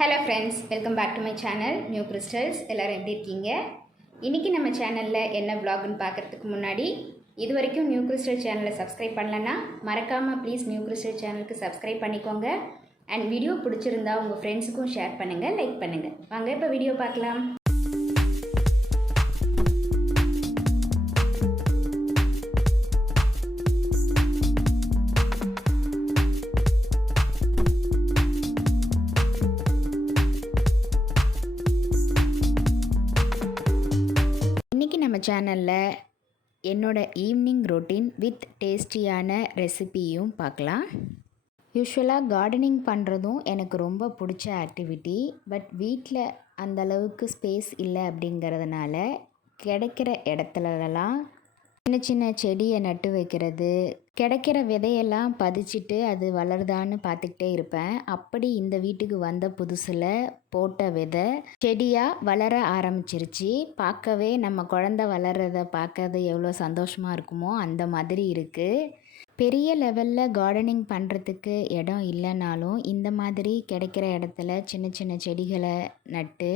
Hello friends, welcome back to my channel new crystals. எல்லோரும் எப்படி இருக்கீங்க? இன்றைக்கி நம்ம சேனலில் என்ன vlogன்னு பார்க்குறதுக்கு முன்னாடி இது வரைக்கும் நியூ கிறிஸ்டல் சேனலை சப்ஸ்கிரைப் பண்ணலன்னா மறக்காமல் ப்ளீஸ் நியூ கிறிஸ்டல் சேனலுக்கு சப்ஸ்கிரைப் பண்ணிக்கோங்க. அண்ட் வீடியோ பிடிச்சிருந்தா உங்கள் ஃப்ரெண்ட்ஸுக்கும் ஷேர் பண்ணுங்கள், லைக் பண்ணுங்கள். வாங்க இப்போ வீடியோ பார்க்கலாம். இன்றைக்கி நம்ம சேனலில் என்னோட ஈவினிங் ரொட்டீன் வித் டேஸ்டியான ரெசிபியும் பார்க்கலாம். யூஸ்வலாக கார்டனிங் பண்ணுறதும் எனக்கு ரொம்ப பிடிச்ச ஆக்டிவிட்டி. பட் வீட்டில் அந்தளவுக்கு ஸ்பேஸ் இல்லை அப்படிங்கிறதுனால கிடைக்கிற இடத்துலலாம் சின்ன சின்ன செடியை நட்டு வைக்கிறது, கிடைக்கிற விதையெல்லாம் பதிச்சிட்டு அது வளருதான்னு பார்த்துக்கிட்டே இருப்பேன். அப்படி இந்த வீட்டுக்கு வந்த புதுசில் போட்ட விதை செடியாக வளர ஆரம்பிச்சிருச்சு. பார்க்கவே நம்ம குழந்தை வளர்கிறத பார்க்கறது எவ்வளோ சந்தோஷமாக இருக்குமோ அந்த மாதிரி இருக்குது. பெரிய லெவலில் கார்டனிங் பண்ணுறதுக்கு இடம் இல்லைனாலும் இந்த மாதிரி கிடைக்கிற இடத்துல சின்ன சின்ன செடிகளை நட்டு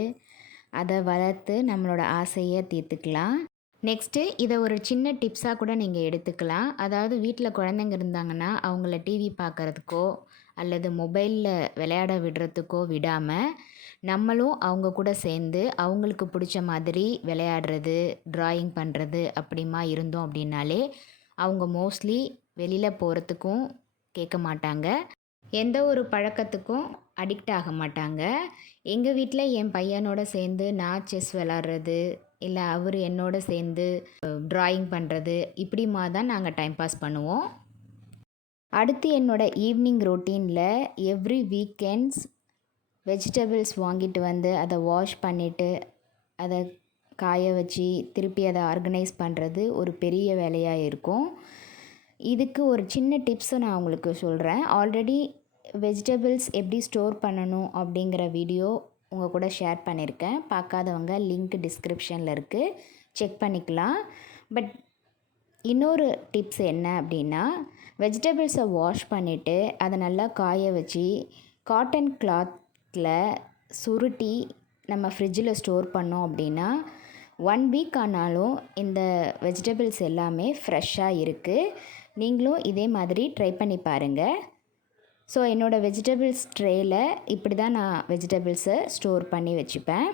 அதை வளர்த்து நம்மளோட ஆசையை தீர்த்துக்கலாம். நெக்ஸ்ட்டு இதை ஒரு சின்ன டிப்ஸாக கூட நீங்கள் எடுத்துக்கலாம். அதாவது வீட்டில் குழந்தைங்க இருந்தாங்கன்னா அவங்கள டிவி பார்க்குறதுக்கோ அல்லது மொபைலில் விளையாட விடுறதுக்கோ விடாமல் நம்மளும் அவங்க கூட சேர்ந்து அவங்களுக்கு பிடிச்ச மாதிரி விளையாடுறது, ட்ராயிங் பண்ணுறது அப்படிமா இருந்தோம் அப்படின்னாலே அவங்க மோஸ்ட்லி வெளியில் போகிறதுக்கும் கேட்க மாட்டாங்க, எந்த ஒரு பழக்கத்துக்கும் அடிக்ட் ஆக மாட்டாங்க. எங்கள் வீட்டில் என் பையனோட சேர்ந்து நான் செஸ் விளாட்றது, இல்லை அவர் என்னோட சேர்ந்து ட்ராயிங் பண்ணுறது, இப்படிமா தான் நாங்கள் டைம் பாஸ் பண்ணுவோம். அடுத்து என்னோட ஈவினிங் ரொட்டீனில் எவ்ரி வீக்கெண்ட்ஸ் வெஜிடபிள்ஸ் வாங்கிட்டு வந்து அதை வாஷ் பண்ணிவிட்டு அதை காய வச்சு திருப்பி அதை ஆர்கனைஸ் பண்ணுறது ஒரு பெரிய வேலையாக இருக்கும். இதுக்கு ஒரு சின்ன டிப்ஸை நான் உங்களுக்கு சொல்கிறேன். ஆல்ரெடி வெஜிடபிள்ஸ் எப்படி ஸ்டோர் பண்ணணும் அப்படிங்கிற வீடியோ உங்கள் கூட ஷேர் பண்ணியிருக்கேன். பார்க்காதவங்க லிங்க் டிஸ்கிரிப்ஷனில் இருக்குது, செக் பண்ணிக்கலாம். பட் இன்னொரு டிப்ஸ் என்ன அப்படின்னா, வெஜிடபிள்ஸை வாஷ் பண்ணிவிட்டு அதை நல்லா காய வச்சு காட்டன் கிளாத்தில் சுருட்டி நம்ம ஃப்ரிட்ஜில் ஸ்டோர் பண்ணோம் அப்படின்னா 1 வீக் ஆனாலும் இந்த வெஜிடபிள்ஸ் எல்லாமே ஃப்ரெஷ்ஷாக இருக்குது. நீங்களும் இதே மாதிரி ட்ரை பண்ணி பாருங்கள். ஸோ என்னோடய வெஜிடபிள்ஸ் ட்ரேயில் இப்படி தான் நான் வெஜிடபிள்ஸை ஸ்டோர் பண்ணி வச்சுப்பேன்.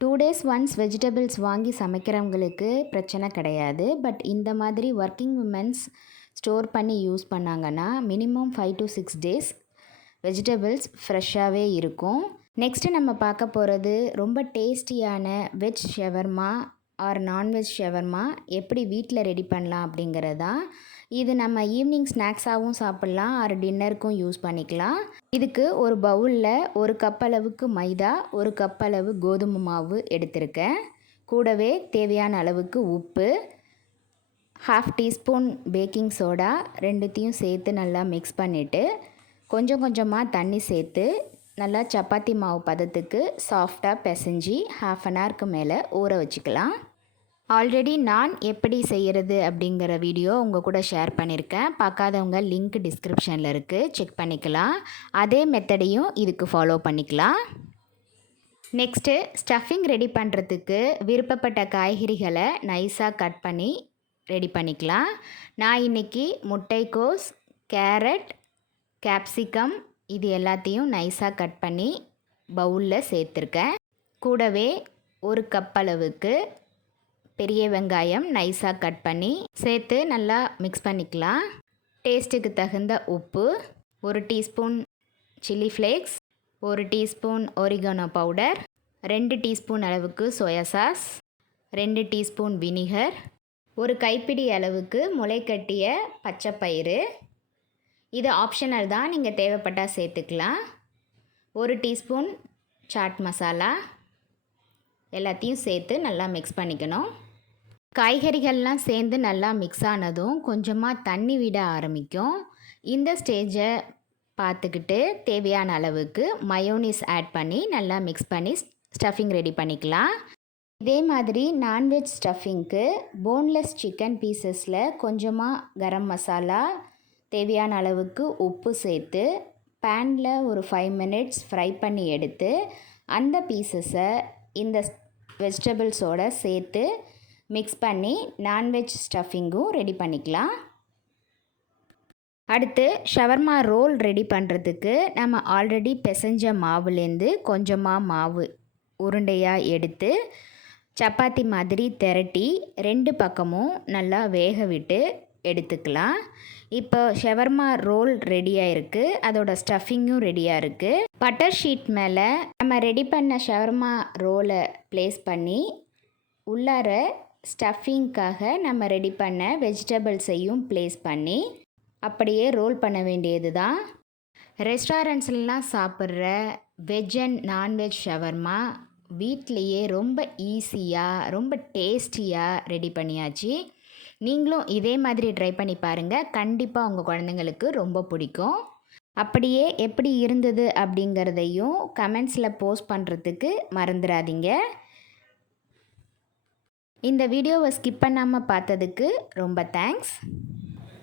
2 days ஒன்ஸ் வெஜிடபிள்ஸ் வாங்கி சமைக்கிறவங்களுக்கு பிரச்சனை கிடையாது. பட் இந்த மாதிரி ஒர்க்கிங் விமென்ஸ் ஸ்டோர் பண்ணி யூஸ் பண்ணாங்கன்னா மினிமம் 5 to 6 days வெஜிடபிள்ஸ் ஃப்ரெஷ்ஷாகவே இருக்கும். நெக்ஸ்ட்டு நம்ம பார்க்க போகிறது ரொம்ப டேஸ்டியான veg shawarma or nonveg shawarma எப்படி வீட்டில் ரெடி பண்ணலாம் அப்படிங்கிறது தான். இது நம்ம ஈவினிங் ஸ்நாக்ஸாகவும் சாப்பிட்லாம் ஆர் டின்னருக்கும் யூஸ் பண்ணிக்கலாம். இதுக்கு ஒரு பவுலில் 1 கப் அளவுக்கு மைதா, 1 கப் அளவு கோதுமை மாவு எடுத்திருக்கேன். கூடவே தேவையான அளவுக்கு உப்பு, 1/2 டீஸ்பூன் பேக்கிங் சோடா, ரெண்டுத்தையும் சேர்த்து நல்லா மிக்ஸ் பண்ணிவிட்டு கொஞ்சம் கொஞ்சமாக தண்ணி சேர்த்து நல்லா சப்பாத்தி மாவு பதத்துக்கு சாஃப்டாக பிசைஞ்சு 1/2 an hourக்கு மேலே ஊற வச்சுக்கலாம். ஆல்ரெடி நான் எப்படி செய்கிறது அப்படிங்கிற வீடியோ உங்கள் கூட ஷேர் பண்ணியிருக்கேன். பார்க்காதவங்க லிங்க் டிஸ்கிரிப்ஷனில் இருக்குது, செக் பண்ணிக்கலாம். அதே மெத்தடையும் இதுக்கு ஃபாலோ பண்ணிக்கலாம். நெக்ஸ்ட்டு ஸ்டஃபிங் ரெடி பண்ணுறதுக்கு விருப்பப்பட்ட காய்கறிகளை நைஸாக கட் பண்ணி ரெடி பண்ணிக்கலாம். நான் இன்றைக்கி முட்டைக்கோஸ், கேரட், கேப்சிகம் இது எல்லாத்தையும் நைஸாக கட் பண்ணி பவுலில் சேர்த்துருக்கேன். கூடவே 1 கப் அளவுக்கு பெரிய வெங்காயம் நைஸாக கட் பண்ணி சேர்த்து நல்லா மிக்ஸ் பண்ணிக்கலாம். டேஸ்ட்டுக்கு தகுந்த உப்பு, 1 teaspoon chilli flakes, 1 teaspoon oregano powder, 2 teaspoon அளவுக்கு சோயா சாஸ், 2 டீஸ்பூன் வினிகர், 1 கைப்பிடி அளவுக்கு முளைக்கட்டிய பச்சைப்பயிறு. இது ஆப்ஷனல் தான், நீங்கள் தேவைப்பட்டால் சேர்த்துக்கலாம். 1 டீஸ்பூன் சாட் மசாலா. எல்லாத்தையும் சேர்த்து நல்லா மிக்ஸ் பண்ணிக்கணும். காய்கறிகள்லாம் சேர்ந்து நல்லா மிக்ஸ் ஆனதும் கொஞ்சமாக தண்ணி விட ஆரம்பிக்கும். இந்த ஸ்டேஜை பார்த்துக்கிட்டு தேவையான அளவுக்கு மயோனீஸ் ஆட் பண்ணி நல்லா மிக்ஸ் பண்ணி ஸ்டஃபிங் ரெடி பண்ணிக்கலாம். இதே மாதிரி நான்வெஜ் ஸ்டஃபிங்க்கு போன்லெஸ் சிக்கன் பீசஸில் கொஞ்சமாக கரம் மசாலா, தேவையான அளவுக்கு உப்பு சேர்த்து பேனில் ஒரு 5 மினிட்ஸ் ஃப்ரை பண்ணி எடுத்து அந்த பீசஸை இந்த வெஜிடபிள்ஸோடு சேர்த்து மிக்ஸ் பண்ணி நான்வெஜ் ஸ்டஃபிங்கும் ரெடி பண்ணிக்கலாம். அடுத்து ஷவர்மா ரோல் ரெடி பண்ணுறதுக்கு நம்ம ஆல்ரெடி பிசைஞ்ச மாவுலேருந்து கொஞ்சமாக மாவு உருண்டையாக எடுத்து சப்பாத்தி மாதிரி திரட்டி 2 பக்கமும் நல்லா வேக விட்டு எடுத்துக்கலாம். இப்போ ஷவர்மா ரோல் ரெடியாக இருக்குது, அதோட ஸ்டஃபிங்கும் ரெடியாக இருக்குது. பட்டர் ஷீட் மேலே நம்ம ரெடி பண்ண ஷவர்மா ரோலை ப்ளேஸ் பண்ணி உள்ளார ஸ்டஃபிங்காக நம்ம ரெடி பண்ண வெஜிடபிள்ஸையும் ப்ளேஸ் பண்ணி அப்படியே ரோல் பண்ண வேண்டியது தான். ரெஸ்டாரண்ட்ஸ்லாம் சாப்பிட்ற வெஜ் அண்ட் நான்வெஜ் ஷவர்மா வீட்லேயே ரொம்ப ஈஸியாக ரொம்ப டேஸ்டியாக ரெடி பண்ணியாச்சு. நீங்களும் இதே மாதிரி ட்ரை பண்ணி பாருங்கள், கண்டிப்பாக உங்கள் குழந்தைங்களுக்கு ரொம்ப பிடிக்கும். அப்படியே எப்படி இருந்தது அப்படிங்கிறதையும் கமெண்ட்ஸில் போஸ்ட் பண்ணுறதுக்கு மறந்துடாதீங்க. இந்த வீடியோவை ஸ்கிப் பண்ணாமல் பார்த்ததுக்கு ரொம்ப தேங்க்ஸ்.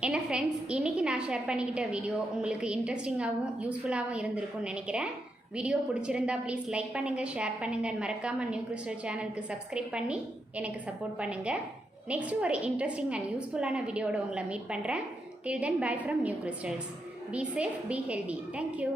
என்ன ஃப்ரெண்ட்ஸ், இன்றைக்கி நான் ஷேர் பண்ணிக்கிட்ட வீடியோ உங்களுக்கு இன்ட்ரெஸ்டிங்காகவும் யூஸ்ஃபுல்லாகவும் இருந்திருக்கும்னு நினைக்கிறேன். வீடியோ பிடிச்சிருந்தா ப்ளீஸ் லைக் பண்ணுங்கள், ஷேர் பண்ணுங்கள், மறக்காமல் நியூ கிறிஸ்டல் சேனலுக்கு சப்ஸ்கிரைப் பண்ணி எனக்கு சப்போர்ட் பண்ணுங்கள். நெக்ஸ்ட்டு ஒரு இன்ட்ரெஸ்டிங் அண்ட் யூஸ்ஃபுல்லான வீடியோவோட உங்களை மீட் பண்ணுறேன். Till then bye from New Crystals. Be safe, be healthy. Thank you.